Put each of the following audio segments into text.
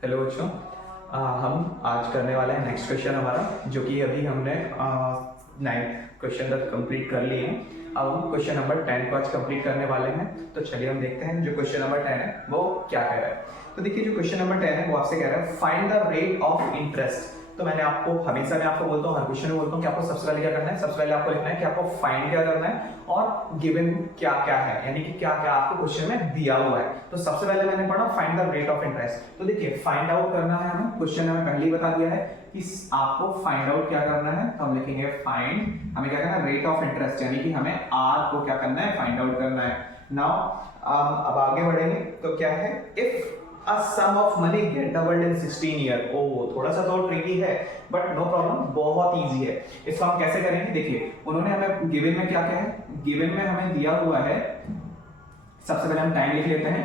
Hello बच्चों। हम आज करने वाले हैं नेक्स्ट क्वेश्चन हमारा, जो कि अभी हमने 9 क्वेश्चन तक कंप्लीट कर लिए हैं। अब हम क्वेश्चन नंबर 10 को आज कंप्लीट करने वाले हैं। तो चलिए हम देखते हैं जो क्वेश्चन नंबर 10 है वो क्या कह रहा है। तो देखिए, जो क्वेश्चन नंबर 10 है वो आपसे कह रहा है find the rate of interest. तो मैंने आपको हमेशा मैं आपको बोलता हूँ, हर क्वेश्चन में बोलता हूँ कि आपको सबसे पहले क्या करना है, सबसे पहले आपको लिखना है कि आपको फाइंड क्या करना है और गिवन क्या क्या है, यानी कि क्या क्या आपको क्वेश्चन में दिया हुआ है। तो सबसे पहले मैंने पढ़ा find the rate of interest. तो देखिए, फाइंड आउट करना है हमें, क्वेश्चन में पहले ही बता दिया है कि आपको फाइंड आउट क्या करना है। तो हम लिखेंगे फाइंड, हमें क्या करना है, रेट ऑफ इंटरेस्ट, यानी कि हमें आर को क्या करना है, फाइंड आउट करना है। नाउ अब आगे बढ़ेंगे तो क्या है, if a sum of money get doubled in 16 year। ओ थोड़ा सा तो ट्रिकी है, बट नो प्रॉब्लम, बहुत इजी है। इसको हम कैसे करेंगे, देखिए उन्होंने हमें गिवन में क्या क्या है, गिवन में हमें दिया हुआ है, सबसे पहले हम टाइम लिख लेते हैं।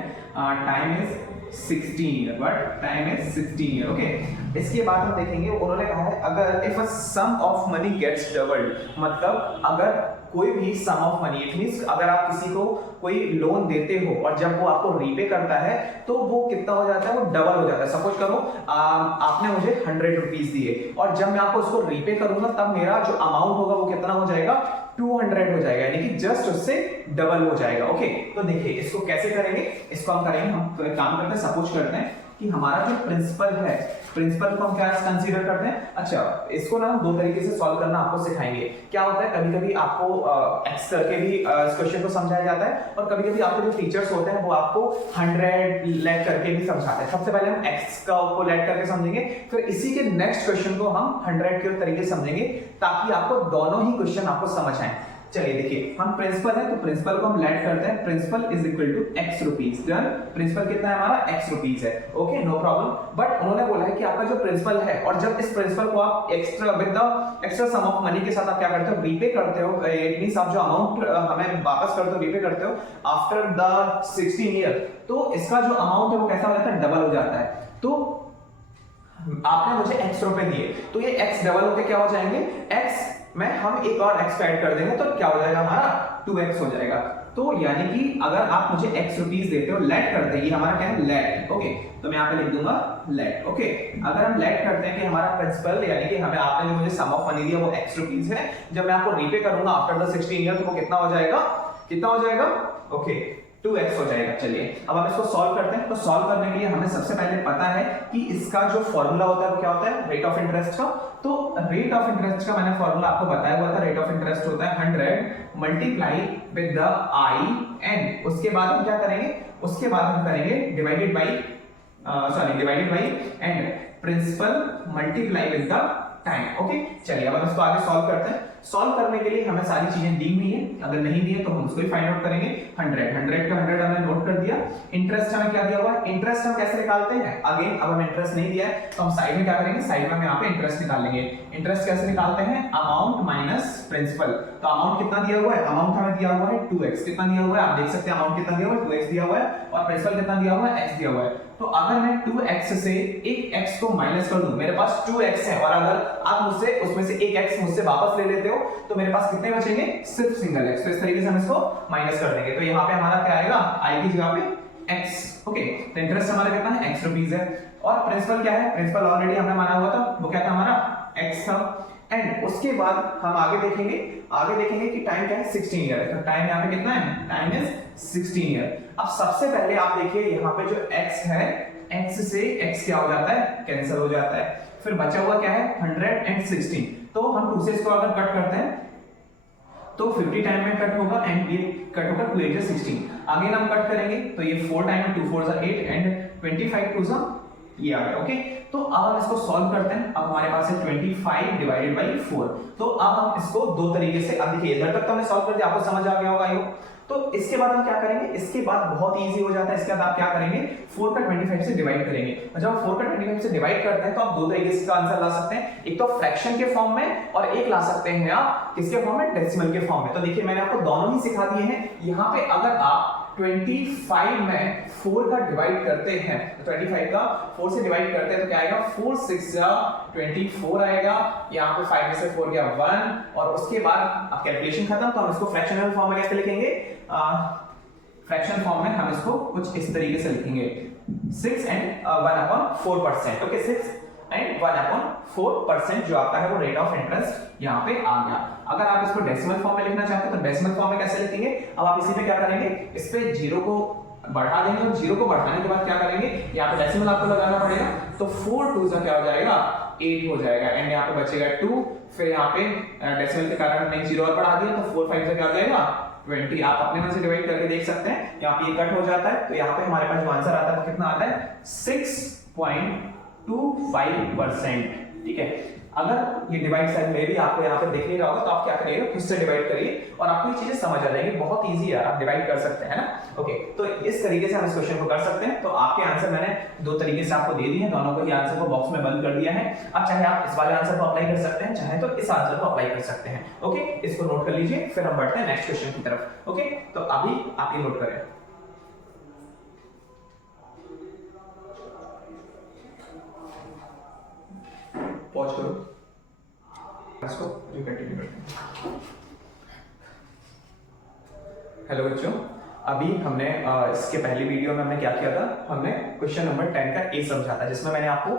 Time is 16 year, but time is 16 year. Okay, इसके बाद हम देखेंगे उन्होंने कहा है अगर if a sum of money gets doubled, मतलब अगर कोई भी sum of money, it means अगर आप किसी को कोई लोन देते हो और जब वो आपको रीपे करता है तो वो कितना हो जाता है, वो डबल हो जाता है। सपोज करो आपने मुझे 100 रुपीज दिए और जब मैं आपको उसको रीपे करूंगा तब मेरा जो अमाउंट होगा वो कितना हो जाएगा, 200 हो जाएगा, यानी कि जस्ट उससे डबल हो जाएगा। ओके, तो देखिए इसको कैसे करेंगे, इसको हम करेंगे, हम तो एक काम करते हैं, सपोज करते हैं कि हमारा जो प्रिंसिपल है, प्रिंसिपल को हम क्या कंसीडर करते हैं। अच्छा, इसको ना दो तरीके से सॉल्व करना आपको सिखाएंगे। क्या होता है, कभी कभी आपको एक्स करके भी इस क्वेश्चन को समझाया जाता है और कभी कभी आपके जो टीचर्स होते हैं वो आपको 100 लेट करके भी समझाते हैं। सबसे पहले हम एक्स को लेट करके समझेंगे, फिर इसी के नेक्स्ट क्वेश्चन को हम 100 के तरीके से समझेंगे, ताकि आपको दोनों ही क्वेश्चन आपको समझ आए। चलिए देखिए, हम प्रिंसिपल है तो प्रिंसिपल को हम लेट करते हैं, principal is equal to X rupees. Done, principal कितना है हमारा, एक्स रुपीज है। Okay, no problem. बट उन्होंने बोला है कि आपका जो प्रिंसिपल है, और जब इस प्रिंसिपल को आप extra with the extra sum of money के साथ आप क्या करते हो, रीपे करते हो, इट मींस आप जो अमाउंट हमें वापस करते हो, रीपे करते हो आफ्टर द 16 ईयर, तो इसका जो अमाउंट है वो कैसा हो जाता है, डबल हो जाता है। तो आपने मुझे x रुपए दिए तो ये x डबल होके क्या हो जाएंगे, x में हम एक और x ऐड कर देंगे तो क्या हो जाएगा, हमारा 2x हो जाएगा। तो यानी कि अगर आप मुझे x रुपीस देते हो, लेट करते हैं, ये हमारा क्या है, लेट। ओके, तो मैं यहाँ पे लिख दूंगा लेट। ओके, अगर हम लेट करते हैं कि हमारा प्रिंसिपल, यानी कि हमें आपने जो मुझे सम ऑफ मनी दिया वो x रुपीस है, जब मैं आपको रीपे करूंगा आफ्टर द 16 ईयर तो वो कितना हो जाएगा, कितना हो जाएगा, ओके 2x हो जाएगा। चलिए अब हम इसको सॉल्व करते हैं। तो सॉल्व करने के लिए हमें सबसे पहले पता है कि इसका जो फॉर्मूला होता है वो क्या होता है, रेट ऑफ इंटरेस्ट का। तो रेट ऑफ इंटरेस्ट का मैंने फॉर्मूला आपको बताया हुआ था, रेट ऑफ इंटरेस्ट होता है 100 multiply with the I N. उसके बाद हम क्या करेंगे, उसके बाद हम करेंगे divided by and principal multiply with the time. Okay, चलिए अब हम इसको आगे सॉल्व करते हैं। सॉल्व करने के लिए हमें सारी चीजें दी हुई है, अगर नहीं दी है तो हम उसको ही फाइंड आउट करेंगे। 100 का 100 हमने नोट कर दिया। इंटरेस्ट हमें क्या दिया हुआ है, इंटरेस्ट हम कैसे निकालते हैं, अगेन अब हमें इंटरेस्ट नहीं दिया है तो हम साइड में क्या करेंगे, साइड में हम यहाँ पे इंटरेस्ट निकाल लेंगे। इंटरेस्ट कैसे निकालते हैं, अमाउंट माइनस प्रिंसिपल। तो अमाउंट कितना दिया हुआ है, अमाउंट हमें दिया हुआ है 2x। कितना दिया हुआ है, आप देख सकते हैं अमाउंट कितना दिया हुआ है, 2x दिया हुआ है, और प्रिंसिपल कितना दिया हुआ है, x दिया हुआ है। तो अगर मैं 2x से एक x को माइनस कर दूं, मेरे पास 2x है, और अगर आप मुझसे उसमें से एक x मुझसे वापस ले लेते हो तो मेरे पास कितने बचेंगे, सिर्फ सिंगल x। तो इस तरीके से हम इसको माइनस कर देंगे। तो यहाँ पे हमारा क्या आएगा, i की जगह पे x। ओके, तो इंटरेस्ट हमारा कितना है, x रुपीस है, और प्रिंसिपल क्या है, प्रिंसिपल ऑलरेडी हमने माना हुआ था, वो क्या था हमारा, x था। एंड उसके बाद हम आगे देखेंगे कि टाइम क्या है, 16 ईयर है। तो टाइम यहाँ पे कितना है, टाइम इज 16 ईयर। अब सबसे पहले आप देखिए यहाँ पे जो x है, x से x क्या हो जाता है, कैंसिल हो जाता है। फिर बचा हुआ क्या है, 116। तो हम 2 से इसको अगर कट करते हैं तो 50 टाइम में कट होगा, एंड ये कट होगा 2 8 16। आगे हम कट करेंगे तो ये 4 टाइम में 2 4 8 एंड 25 2 ये आ गया। ओके, तो अब हम इसको सॉल्व करते हैं। अब हमारे पास है 25 डिवाइडेड बाई 4। तो अब हम इसको दो तरीके से, अब देखिए इधर तक तो हमने सॉल्व कर दिया, आपको समझ आ गया होगा ये। तो इसके बाद हम क्या करेंगे, इसके बाद बहुत इजी हो जाता है। इसके बाद आप क्या करेंगे, 4 का 25 से डिवाइड करेंगे, और जब 4 का 25 से डिवाइड करते हैं तो आप दो तरीके से इसका आंसर ला सकते हैं, एक तो फ्रैक्शन के फॉर्म में, और एक ला सकते हैं आप किसके फॉर्म में, डेसिमल के फॉर्म में। तो देखिए मैंने आपको दोनों ही सिखा दिए हैं। यहाँ पे अगर आप 25 में 4 का डिवाइड करते हैं, तो 25 का 4 से डिवाइड करते हैं तो क्या आएगा, 4 6 24 आएगा। यहाँ पे 5 में से 4 गया 1, और उसके बाद अब कैलकुलेशन खत्म। तो हम इसको फ्रैक्शनल फॉर्म में कैसे लिखेंगे, फ्रैक्शन फॉर्म में हम इसको कुछ इस तरीके से लिखेंगे 6 and 1/4%। ओके 6 and 1/4% जो आपका है वो रेट ऑफ इंटरेस्ट यहाँ पे आ गया। अगर आप इसको डेसिमल फॉर्म में लिखना चाहते हैं तो डेसिमल फॉर्म में कैसे लिखेंगे, अब आप इसी पे क्या करेंगे, इस पे जीरो को बढ़ा देंगे और जीरो को बढ़ाने के बाद क्या करेंगे, यहाँ पे डेसिमल आपको लगाना पड़ेगा, तो 4 2 का क्या हो जाएगा 8 हो जाएगा एंड यहाँ पे बचेगा 2, फिर यहाँ पे डेसिमल के कारण हमने जीरो और बढ़ा दिया तो 4 5 से क्या हो जाएगा 20। आप अपने मन से डिवाइड करके देख सकते हैं, यहाँ पे ये कट हो जाता है तो यहाँ पे हमारे पास जो आंसर आता है वो कितना आता है 6.25%। ठीक है, अगर ये डिवाइड साइन में भी आपको यहाँ पे दिख नहीं रहा होगा तो आप क्या करिएगा, खुद से डिवाइड करिए और आपको ये चीजें समझ आ जाएंगी, बहुत इजी है, आप डिवाइड कर सकते हैं ना। ओके, तो इस तरीके से हम इस क्वेश्चन को कर सकते हैं। तो आपके आंसर मैंने दो तरीके से आपको दे दिए हैं, दोनों को ही आंसर को बॉक्स में बंद कर दिया है। अब चाहे आप इस वाले आंसर को अप्लाई कर सकते हैं, चाहे तो इस आंसर को अप्लाई कर सकते हैं। ओके, इसको नोट कर लीजिए, फिर हम बढ़ते हैं नेक्स्ट क्वेश्चन की तरफ। ओके, तो अभी आप ये नोट करें, पॉज करो इसको, जो कंटिन्यू करते हैं। हेलो बच्चों, अभी हमने इसके पहली वीडियो में हमने क्या किया था, हमने क्वेश्चन नंबर 10 का ए समझा था, जिसमें मैंने आपको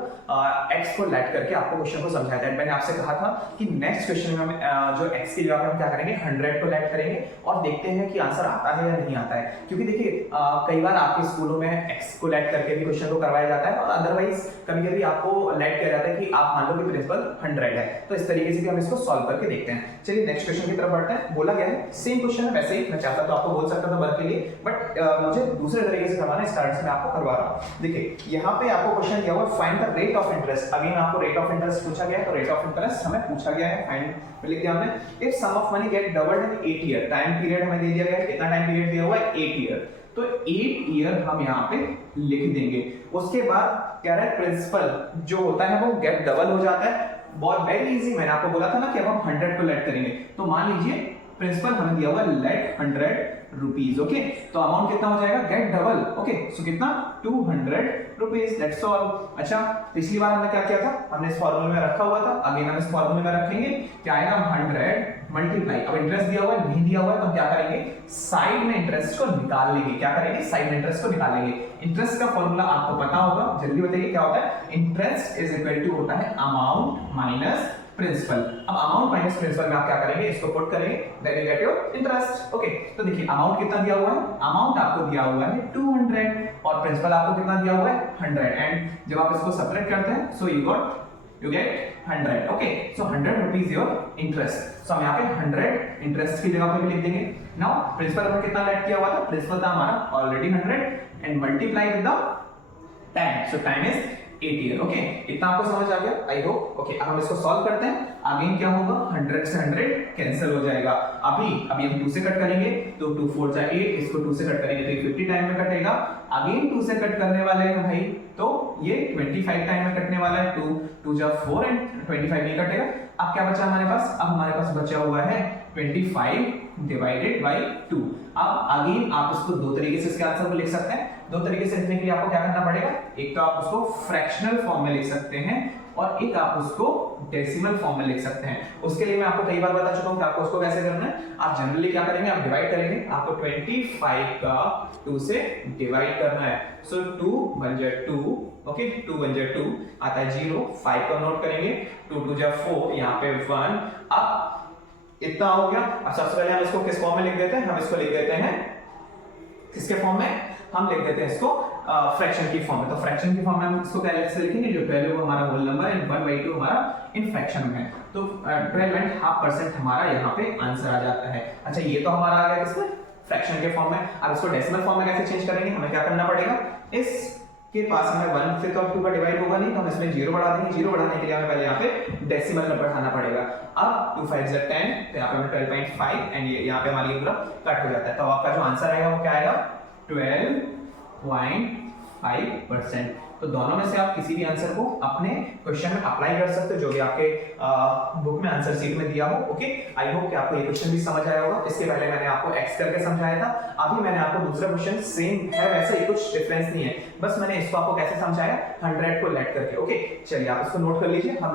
एक्स को लेट करके आपको क्वेश्चन को समझाया था। मैंने आपसे कहा था कि नेक्स्ट क्वेश्चन में हम जो एक्स की जगह पे हम क्या करेंगे 100 को लेट करेंगे और देखते हैं कि आंसर आता है या नहीं आता है। क्योंकि देखिए कई बार आपके स्कूलों में एक्स को लेट करके भी क्वेश्चन को करवाया जाता है और अदरवाइज कभी कभी आपको लेट किया जाता है कि आप मान लो कि प्रिंसिपल 100 है, तो इस तरीके से भी हम इसको सॉल्व करके देखते हैं। चलिए नेक्स्ट क्वेश्चन की तरफ बढ़ते हैं। बोला गया है सेम क्वेश्चन है, वैसे ही मैं चाहता तो आपको बोल सकता था वर्क के लिए, बट मुझे दूसरे तरीके से करवाना है, इस कारण से मैं आपको करवा रहा हूं। देखिए यहाँ पे आपको क्वेश्चन दिया हुआ है find the rate of interest. Again आपको रेट ऑफ इंटरेस्ट पूछा गया है, तो रेट ऑफ इंटरेस्ट हमें पूछा गया है, फाइंड लिख दिया हमने। If sum of money get doubled in 8 year, time period हमें दे दिया गया है, कितना टाइम पीरियड दिया हुआ है 8 ईयर, तो 8 ईयर हम यहाँ पे लिख देंगे। उसके बाद कह रहा है प्रिंसिपल जो होता है वो गेट डबल हो जाता है। बहुत वेरी इजी, मैंने आपको बोला था ना कि अब हम 100 को लेट करेंगे, तो मान लीजिए प्रिंसिपल हमें दिया हुआ लेट 100 रुपीज। ओके, तो अमाउंट कितना हो जाएगा गेट डबल। ओके, सो कितना 200 रुपीज, दैट्स ऑल। अच्छा, पिछली बार हमने क्या किया था, हमने इस फॉर्मूले में रखा हुआ था, अगेन हम इस फॉर्मूले में रखेंगे, क्या आएगा 100 मल्टीप्लाई, अब इंटरेस्ट दिया हुआ है नहीं दिया हुआ है तो हम क्या करेंगे साइड में इंटरेस्ट को निकाल लेंगे। क्या करेंगे साइड में इंटरेस्ट को निकाल लेंगे। इंटरेस्ट का फॉर्मूला आपको पता होगा, जल्दी बताइए क्या होता है। इंटरेस्ट इज इक्वल टू होता है अमाउंट माइनस प्रिंसिपल। अब अमाउंट माइनस प्रिंसिपल में आप क्या करेंगे, इसको पुट करेंगे, then you get your interest. Okay, तो देखिए अमाउंट कितना दिया हुआ है, अमाउंट आपको दिया हुआ है 200 और प्रिंसिपल आपको कितना दिया हुआ है 100, एंड जब आप इसको सेपरेट करते हैं so you get 100। Okay, so 100 rupees your interest. So हम यहाँ पे 100 इंटरेस्ट की जगह पे भी लिख देंगे। नाउ प्रिंसिपल हमने कितना लेट किया हुआ था, प्रिंसिपल था हमारा already 100 and multiply with the time, so time is 8 year. Okay, इतना आपको समझ आ गया आई होप। ओके, अब हम इसको सॉल्व करते हैं। अगेन क्या होगा 100 से 100 कैंसिल हो जाएगा। अभी हम 2 से कट करेंगे तो 2 4 जा 8, इसको 2 से कट करेंगे तो ये 50 टाइम में कटेगा। अगेन 2 से कट करने वाले हैं भाई तो ये 25 टाइम में कटने वाला है, 2 2 जा 4 एंड 25 नहीं कटेगा। अब क्या बचा हमारे पास, अब हमारे पास बचा हुआ है 25 डिवाइडेड बाय 2। अब अगेन आप इसको दो तरीके से इसके आंसर को लिख सकते हैं। दो तरीके से लिखने के लिए आपको क्या करना पड़ेगा, एक तो आप उसको फ्रैक्शनल फॉर्म में लिख सकते हैं और एक आप उसको डेसिमल फॉर्म में लिख सकते हैं। उसके लिए मैं आपको कई बार बता चुका हूं कि आपको उसको कैसे करना है। आप जनरली क्या करेंगे, आप डिवाइड करेंगे, आपको 25 का 2 से डिवाइड करना है। सो 2 1 जा 2, ओके 2 1 जा 2 आता है 0, 5 को नोट करेंगे, 2 2 जा 4, यहाँ पे 1। अब इतना हो गया। अब सबसे पहले हम इसको किस फॉर्म में लिख देते हैं, हम इसको लिख देते हैं किसके फॉर्म में, हम लिख देते हैं इसको फ्रैक्शन की फॉर्म में। तो फ्रैक्शन की फॉर्म में हम इसको कैसे लिखेंगे, जो 12 वो हमारा होल नंबर एंड 1/2 हमारा इन फ्रैक्शन में है, तो 12.5% हमारा यहाँ पे आंसर आ जाता है। अच्छा, ये तो हमारा आ गया किसमें, फ्रैक्शन के फॉर्म में। अब इसको डेसिमल फॉर्म में कैसे चेंज करेंगे, हमें क्या करना पड़ेगा, इस के पास हमें 1 से तो 2 का डिवाइड होगा नहीं, तो हम इसमें 0 बढ़ा देंगे। 0 बढ़ाने के लिए हमें पहले यहाँ पे डेसिमल नंबर बढ़ाना पड़ेगा। अब 2 5 जा 10, तो यहाँ पे हमें 12.5 एंड ये यहाँ पे हमारी पूरा कट हो जाता है। तो आपका जो आंसर आएगा वो क्या आएगा 12.5%। तो दोनों में से आप किसी भी आंसर को अपने क्वेश्चन में अप्लाई कर सकते हो, जो भी आपके बुक में आंसर शीट में दिया हो। ओके, आई होप कि आपको ये क्वेश्चन भी समझ आया होगा। इसके पहले मैंने आपको एक्स करके समझाया था, अभी मैंने आपको दूसरा क्वेश्चन सेम है वैसे ही, कुछ डिफरेंस नहीं है, बस मैंने इसको आपको कैसे समझाया 100 को लेट करके। ओके, चलिए आप इसको नोट कर लीजिए। हम